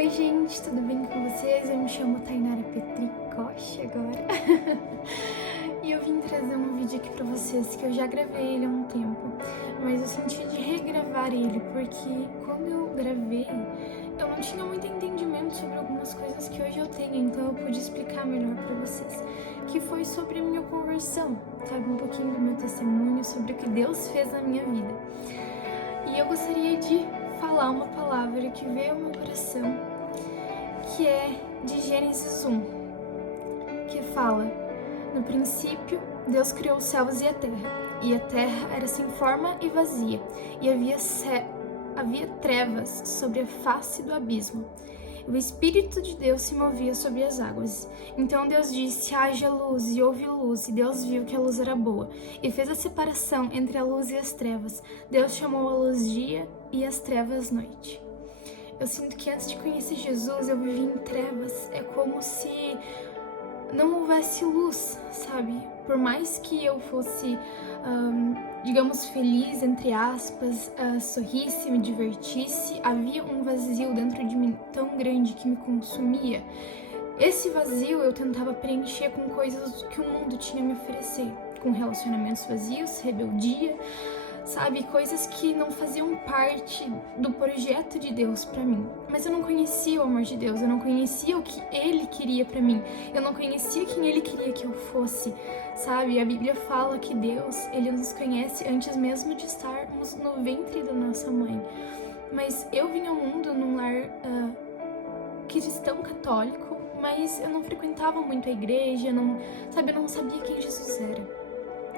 Oi gente, tudo bem com vocês? Eu me chamo Tainara Petricoche agora. E eu vim trazer um vídeo aqui pra vocês que eu já gravei ele há um tempo, mas eu senti de regravar ele porque quando eu gravei eu não tinha muito entendimento sobre algumas coisas que hoje eu tenho, então eu pude explicar melhor pra vocês, que foi sobre a minha conversão, sabe? Um pouquinho do meu testemunho sobre o que Deus fez na minha vida. E eu gostaria de falar uma palavra que veio ao meu coração, que é de Gênesis 1, que fala: no princípio, Deus criou os céus e a terra era sem forma e vazia, e havia trevas sobre a face do abismo. O Espírito de Deus se movia sobre as águas. Então Deus disse: haja luz, e houve luz, e Deus viu que a luz era boa, e fez a separação entre a luz e as trevas. Deus chamou a luz dia e as trevas noite. Eu sinto que antes de conhecer Jesus, eu vivi em trevas. É como se não houvesse luz, sabe? Por mais que eu fosse, digamos, feliz, entre aspas, sorrisse, me divertisse, havia um vazio dentro de mim tão grande que me consumia. Esse vazio eu tentava preencher com coisas que o mundo tinha a me oferecer, com relacionamentos vazios, rebeldia, sabe? Coisas que não faziam parte do projeto de Deus pra mim. Mas eu não conhecia o amor de Deus, eu não conhecia o que Ele queria pra mim, eu não conhecia quem Ele queria que eu fosse, sabe? A Bíblia fala que Deus, Ele nos conhece antes mesmo de estarmos no ventre da nossa mãe. Mas eu vim ao mundo num lar cristão católico, mas eu não frequentava muito a igreja, eu não sabia quem Jesus era.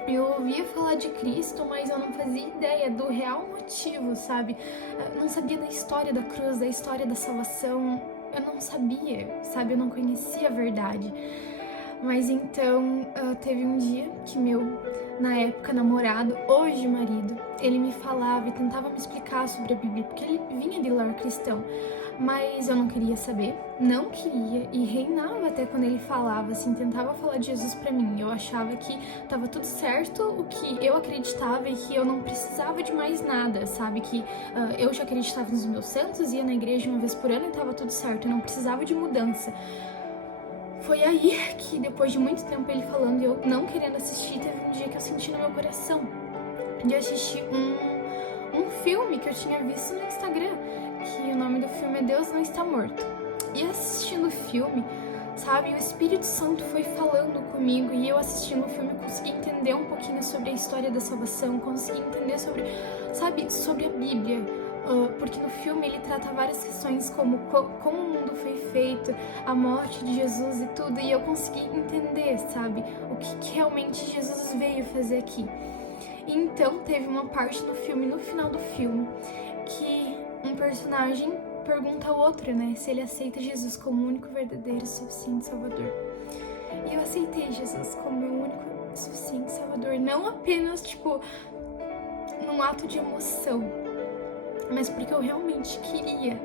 Eu ouvia falar de Cristo, mas eu não fazia ideia do real motivo, sabe? Eu não sabia da história da cruz, da história da salvação. Eu não sabia, sabe? Eu não conhecia a verdade. Mas então, teve um dia que na época, namorado, hoje marido, ele me falava e tentava me explicar sobre a Bíblia, porque ele vinha de lar cristão. Mas eu não queria saber, não queria, e reinava até quando ele falava, assim, tentava falar de Jesus pra mim. Eu achava que tava tudo certo, o que eu acreditava, e que eu não precisava de mais nada, sabe? Que eu já acreditava nos meus santos, ia na igreja uma vez por ano e tava tudo certo, eu não precisava de mudança. Foi aí que, depois de muito tempo ele falando e eu não querendo assistir, teve um dia que eu senti no meu coração de assistir um filme que eu tinha visto no Instagram, que o nome do filme é Deus Não Está Morto. E assistindo o filme, sabe, o Espírito Santo foi falando comigo, e eu assistindo o filme consegui entender um pouquinho sobre a história da salvação, consegui entender sobre a Bíblia. Porque no filme ele trata várias questões como o mundo foi feito, a morte de Jesus e tudo, e eu consegui entender, sabe, o que realmente Jesus veio fazer aqui. E então teve uma parte do filme, no final do filme, que um personagem pergunta ao outro, né, se ele aceita Jesus como o único, verdadeiro, suficiente Salvador. E eu aceitei Jesus como meu único, suficiente Salvador, não apenas, num ato de emoção, mas porque eu realmente queria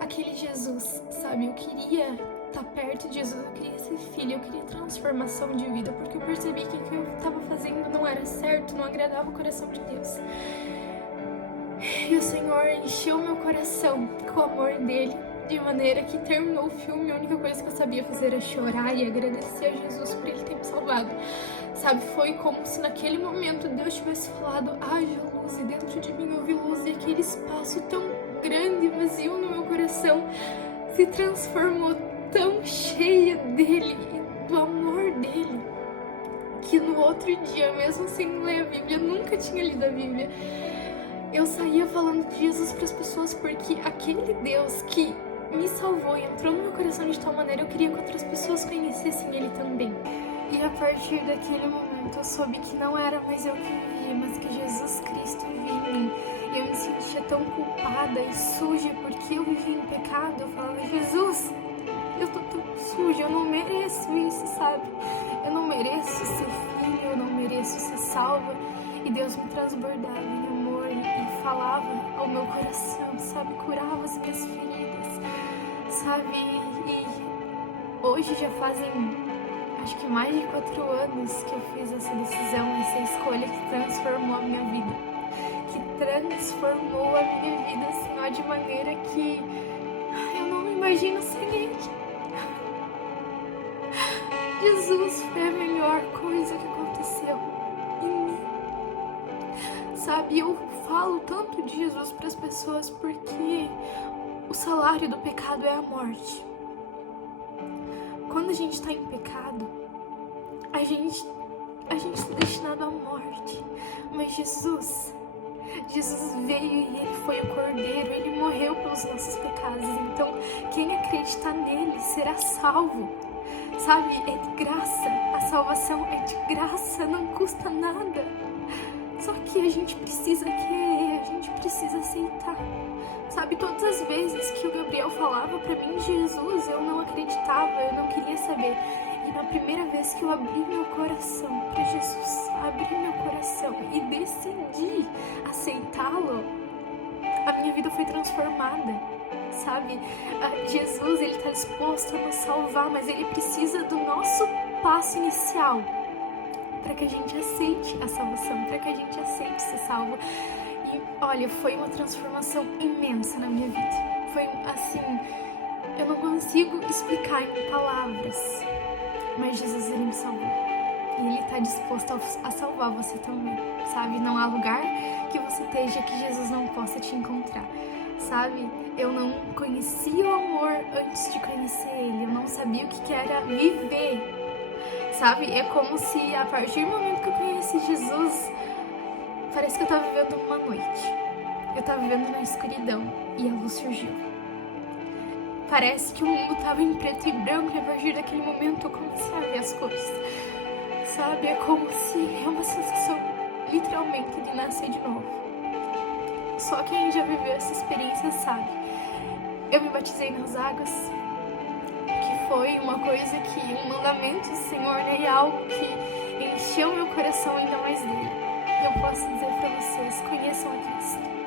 aquele Jesus, sabe? Eu queria estar perto de Jesus, eu queria ser filha, eu queria transformação de vida, porque eu percebi que o que eu estava fazendo não era certo, não agradava o coração de Deus. E o Senhor encheu meu coração com o amor dele, de maneira que terminou o filme, a única coisa que eu sabia fazer era chorar e agradecer a Jesus por ele ter me salvado. Sabe, foi como se naquele momento Deus tivesse falado: haja luz, e dentro de mim houve luz, e aquele espaço tão grande e vazio no meu coração se transformou tão cheia dele e do amor dele, que no outro dia, mesmo sem ler a Bíblia, nunca tinha lido a Bíblia, eu saía falando de Jesus para as pessoas, porque aquele Deus que me salvou e entrou no meu coração de tal maneira, eu queria que outras pessoas conhecessem ele também. E a partir daquele momento eu soube que não era mais eu que vivia, mas que Jesus Cristo vivia em mim. E eu me sentia tão culpada e suja porque eu vivia em pecado. Eu falava: Jesus, eu tô tão suja, eu não mereço isso, sabe? Eu não mereço ser filha, eu não mereço ser salva. E Deus me transbordava em amor e falava ao meu coração, sabe? Curava as minhas feridas, sabe? E hoje já fazem, acho que mais de 4 anos que eu fiz essa decisão, essa escolha que transformou a minha vida. Que transformou a minha vida, assim, ó, de maneira que imagino sem ele. Jesus foi a melhor coisa que aconteceu em mim. Sabe, eu falo tanto de Jesus para as pessoas porque o salário do pecado é a morte. Quando a gente está em pecado, a gente está destinado à morte. Mas Jesus veio e ele foi o Cordeiro, ele morreu pelos nossos pecados. Então, quem acreditar nele será salvo. Sabe, é de graça, a salvação é de graça, não custa nada. Só que a gente precisa querer, a gente precisa aceitar. Sabe, todas as vezes que o Gabriel falava pra mim de Jesus, eu não acreditava, eu não queria saber. E na primeira vez que eu abri meu coração pra Jesus, abri meu coração e decidi aceitá-lo, a minha vida foi transformada. Sabe, Jesus, ele tá disposto a nos salvar, mas ele precisa do nosso passo inicial para que a gente aceite a salvação, para que a gente aceite ser salvo. E olha, foi uma transformação imensa na minha vida. Foi assim, eu não consigo explicar em palavras, mas Jesus, ele me salvou. E ele tá disposto a salvar você também, sabe? Não há lugar que você esteja que Jesus não possa te encontrar, sabe? Eu não conhecia o amor antes de conhecer ele, eu não sabia o que era viver. Sabe, é como se a partir do momento que eu conheci Jesus, parece que eu tava vivendo uma noite. Eu tava vivendo na escuridão e a luz surgiu. Parece que o mundo tava em preto e branco e a partir daquele momento eu comecei a ver as cores. Sabe, é como se é uma sensação literalmente de nascer de novo. Só quem já viveu essa experiência sabe. Eu me batizei nas águas, foi uma coisa que, um mandamento do Senhor, né, e algo que encheu meu coração ainda mais dele. E eu posso dizer para vocês, conheçam a Cristo.